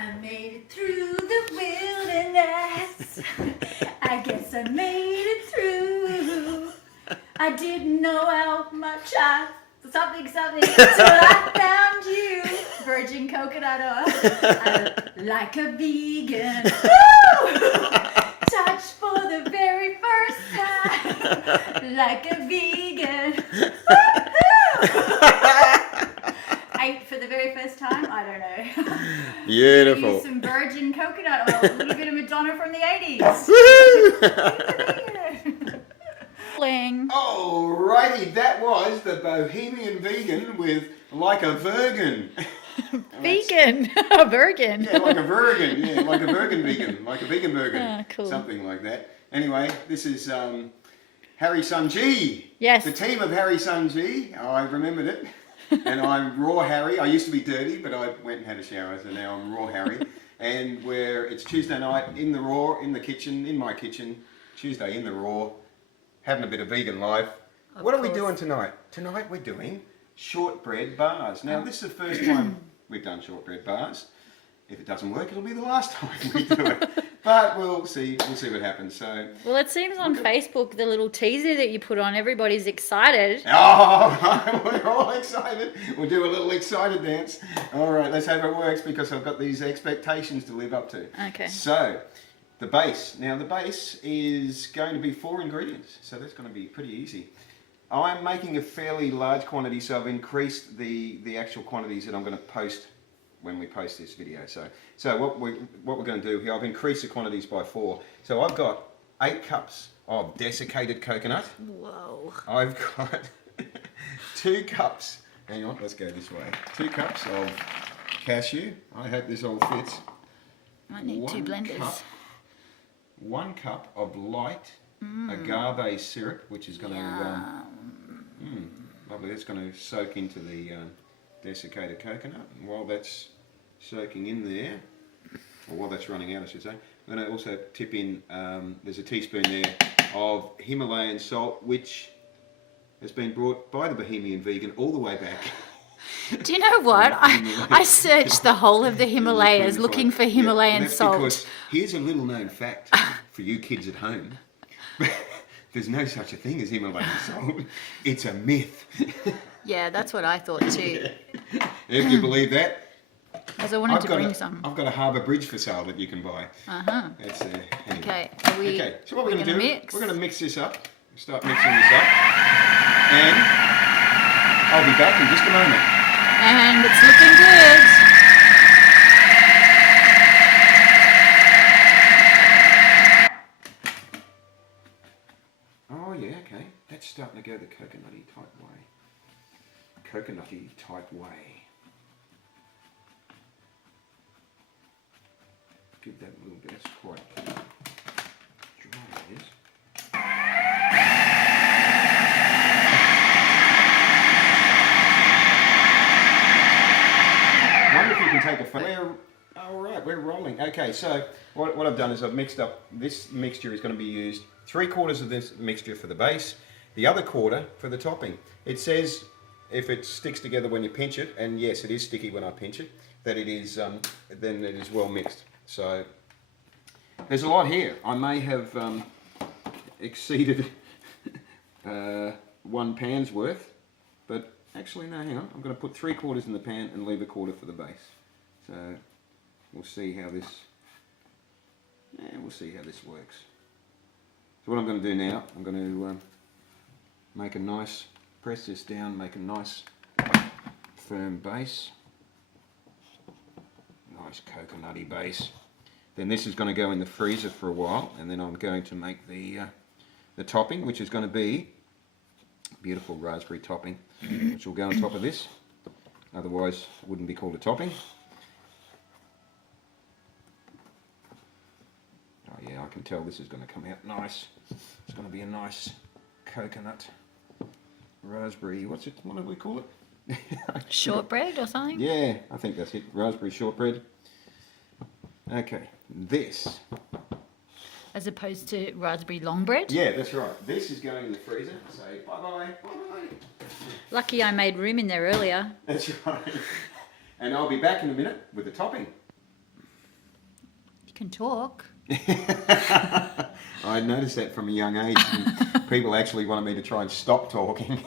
I made it through the wilderness. I guess I made it through. I didn't know how much something until I found you. Virgin coconut oil. Like a vegan. Woo! Touch for the very first time. Like a vegan. Ate for the very first time? I don't know. Beautiful. Use some virgin coconut oil. A little bit of Madonna from the 80s. Alrighty, that was the Bohemian Vegan with Like a Virgin. Vegan. A virgin. Yeah, like a virgin. Yeah, like a virgin vegan. Like a vegan virgin. Ah, cool. Something like that. Anyway, this is Harry Sun G. Yes. The team of Harry Sun G. I remembered it. And I'm Raw Harry. I used to be dirty, but I went and had a shower, so now I'm Raw Harry. And it's Tuesday night in the Raw, in the kitchen, in my kitchen. Tuesday in the Raw, having a bit of vegan life. What are we doing tonight? Tonight we're doing shortbread bars. Now this is the first time we've done shortbread bars. If it doesn't work, it'll be the last time we do it. But we'll see what happens. So, well, it seems on Facebook, the little teaser that you put on, everybody's excited. Oh, we're all excited. We'll do a little excited dance. All right, let's hope it works because I've got these expectations to live up to. Okay. So, the base. Now, the base is going to be 4 ingredients. So that's going to be pretty easy. I'm making a fairly large quantity, so I've increased the actual quantities that I'm going to post when we post this video. So what we're going to do here, I've increased the quantities by 4. So I've got 8 cups of desiccated coconut. Whoa. I've got 2 cups, hang on, let's go this way. 2 cups of cashew. I hope this all fits. Might need 2 blenders. 1 cup of light agave syrup, which is going to, lovely, it's going to soak into the desiccated coconut. And while that's soaking in there, or while that's running out I should say, I'm going to also tip in, there's a teaspoon there of Himalayan salt, which has been brought by the Bohemian Vegan all the way back. Do you know what? I searched the whole of the Himalayas looking for Himalayan salt. Because here's a little known fact for you kids at home. There's no such a thing as Himalayan salt. It's a myth. Yeah, that's what I thought too. If you believe that. Because I wanted to bring some. I've got a Harbour Bridge for sale that you can buy. That's anyway. Okay, Okay, so what we're going to do, mix? we're going to mix this up. Start mixing this up. And I'll be back in just a moment. And it's looking good. Oh yeah, okay. That's starting to go the coconutty type way. Coconutty type way. Give that a little bit. That's quite dry, it is. I wonder if you can take a photo. Alright, we're rolling. Okay, so what I've done is I've mixed up, this mixture is going to be used, 3/4 of this mixture for the base, the other quarter for the topping. It says if it sticks together when you pinch it, and yes, it is sticky when I pinch it, that it is, then it is well mixed. So there's a lot here. I may have exceeded 1 pan's worth, but actually no, hang on. I'm going to put 3/4 in the pan and leave 1/4 for the base. So we'll see how this works. So what I'm going to do now, I'm going to make a nice, press this down, make a nice firm base. Nice coconutty base. Then this is going to go in the freezer for a while, and then I'm going to make the topping, which is going to be beautiful raspberry topping, which will go on top of this. Otherwise, it wouldn't be called a topping. Oh yeah, I can tell this is going to come out nice. It's going to be a nice coconut raspberry. What do we call it? Shortbread or something? Yeah, I think that's it. Raspberry shortbread. Okay, this. As opposed to raspberry long bread? Yeah, that's right. This is going in the freezer. Say bye-bye, bye-bye. Lucky I made room in there earlier. That's right. And I'll be back in a minute with the topping. can talk. I noticed that from a young age. And people actually wanted me to try and stop talking.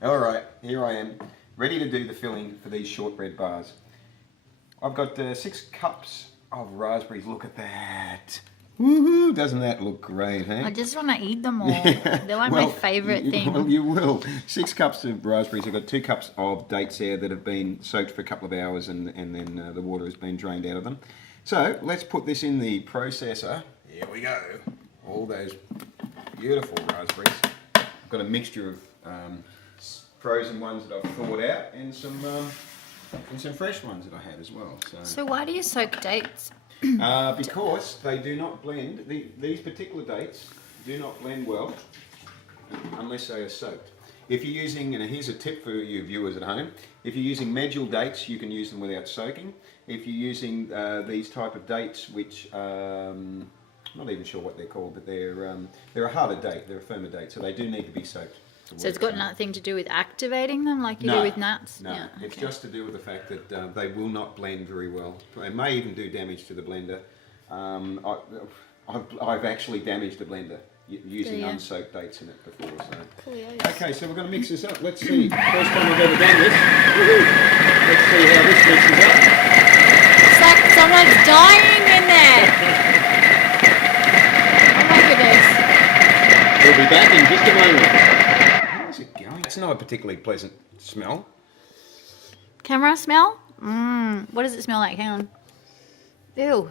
All right, here I am, ready to do the filling for these shortbread bars. I've got 6 cups of raspberries. Look at that. Woohoo! Doesn't that look great, eh? I just want to eat them all. They're like my favourite thing. Well, you will. 6 cups of raspberries. I've got 2 cups of dates there that have been soaked for a couple of hours and then the water has been drained out of them. So let's put this in the processor. Here we go. All those beautiful raspberries. I've got a mixture of frozen ones that I've thawed out and some fresh ones that I had as well. So why do you soak dates? Because they do not blend, these particular dates do not blend well unless they are soaked. If you're using, and here's a tip for you viewers at home, if you're using medjool dates, you can use them without soaking. If you're using these type of dates, which I'm not even sure what they're called, but they're a harder date, they're a firmer date, so they do need to be soaked. So it's got nothing to do with activating them like you do with nuts? No, yeah, it's just to do with the fact that they will not blend very well. It may even do damage to the blender. I've actually damaged the blender using unsoaked dates in it before. So. Coolio. Okay, so we're going to mix this up. Let's see. First time I've ever done this. Let's see how this mixes up. It's like someone's dying in there. Oh my goodness. We'll be back in just a moment. How's it going? It's not a particularly pleasant smell. Camera smell? What does it smell like? Hang on. Ew.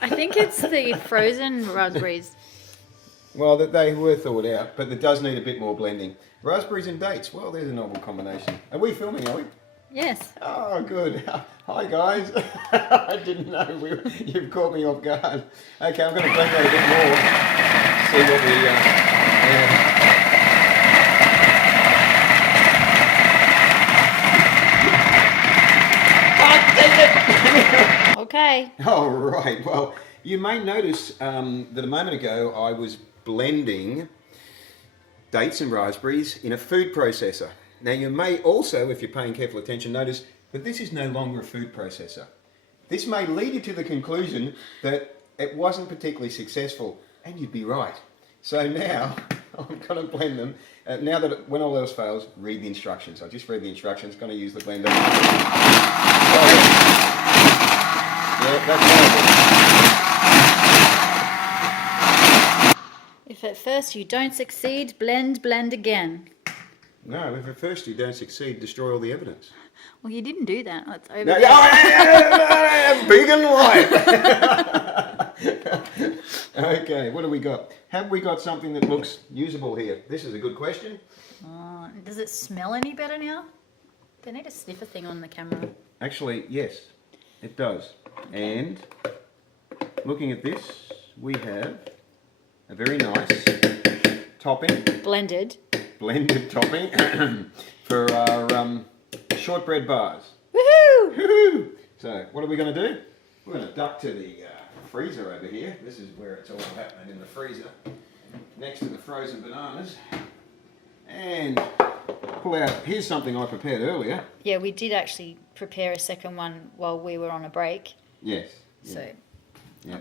I think it's the frozen raspberries. Well, they were thawed out, but it does need a bit more blending. Raspberries and dates. Well, there's a novel combination. Are we filming, are we? Yes. Oh, good. Hi, guys. I didn't know you've caught me off guard. Okay, I'm going to blend that a bit more. See what we... Okay. All right. Well, you may notice that a moment ago I was blending dates and raspberries in a food processor. Now you may also, if you're paying careful attention, notice that this is no longer a food processor. This may lead you to the conclusion that it wasn't particularly successful, and you'd be right. So now I'm going to blend them. Now that when all else fails, read the instructions. I just read the instructions. Going to use the blender. Yeah, that's right. If at first you don't succeed, blend again. No, if at first you don't succeed, destroy all the evidence. Well, you didn't do that. It's over. Big and white. Okay, what do we got? Have we got something that looks usable here? This is a good question. Does it smell any better now? They need a sniffer thing on the camera. Actually, yes, it does. And looking at this, we have a very nice topping. Blended Topping for our shortbread bars. Woohoo! Woohoo! So, what are we going to do? We're going to duck to the freezer over here. This is where it's all happening, in the freezer, next to the frozen bananas. And pull out, here's something I prepared earlier. Yeah, we did actually prepare a second one while we were on a break. Yes. So. Yeah.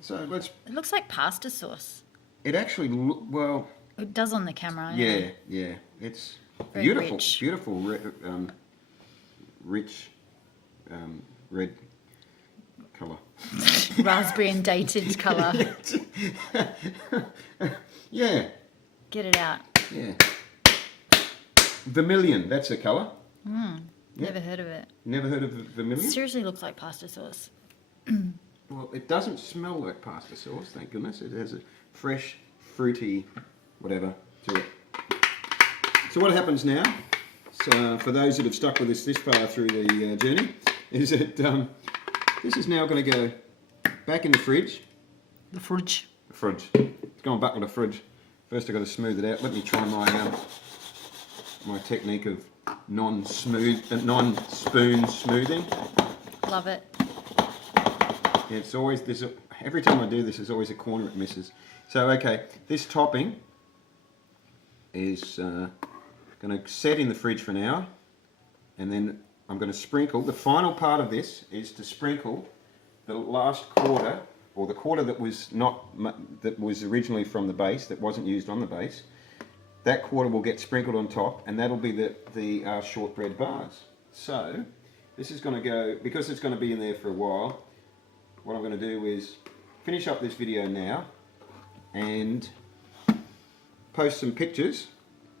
So let's. It looks like pasta sauce. It actually well. It does on the camera. Yeah. It's very beautiful, rich. beautiful, rich, red colour. Raspberry and dated colour. Yeah. Get it out. Yeah. Vermilion, that's the colour. Never heard of it. Never heard of vermilion? It seriously looks like pasta sauce. Well, it doesn't smell like pasta sauce, thank goodness. It has a fresh, fruity, whatever to it. So what happens now, so for those that have stuck with us this far through the journey, is that this is now going to go back in the fridge. The fridge. The fridge. It's going back in the fridge. First I've got to smooth it out. Let me try my technique of non-spoon smoothing. Love it. Yeah, it's always every time I do this, there's always a corner it misses. So okay, this topping is going to set in the fridge for an hour, and then I'm going to sprinkle, the final part of this is to sprinkle the last quarter, or the quarter that was that was originally from the base, that wasn't used on the base. That quarter will get sprinkled on top, and that'll be the shortbread bars. So this is going to go, because it's going to be in there for a while, what I'm going to do is finish up this video now and post some pictures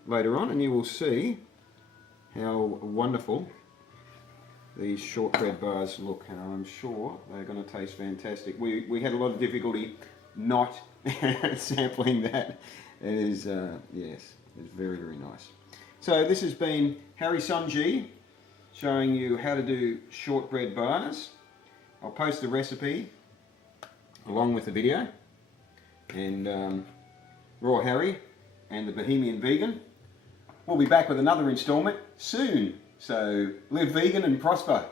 later on, and you will see how wonderful these shortbread bars look, and I'm sure they're going to taste fantastic. We had a lot of difficulty not sampling that. It is, yes, it's very, very nice. So this has been Harry Sunji showing you how to do shortbread bars. I'll post the recipe along with the video, and Raw Harry and the Bohemian Vegan. We'll be back with another installment soon. So live vegan and prosper.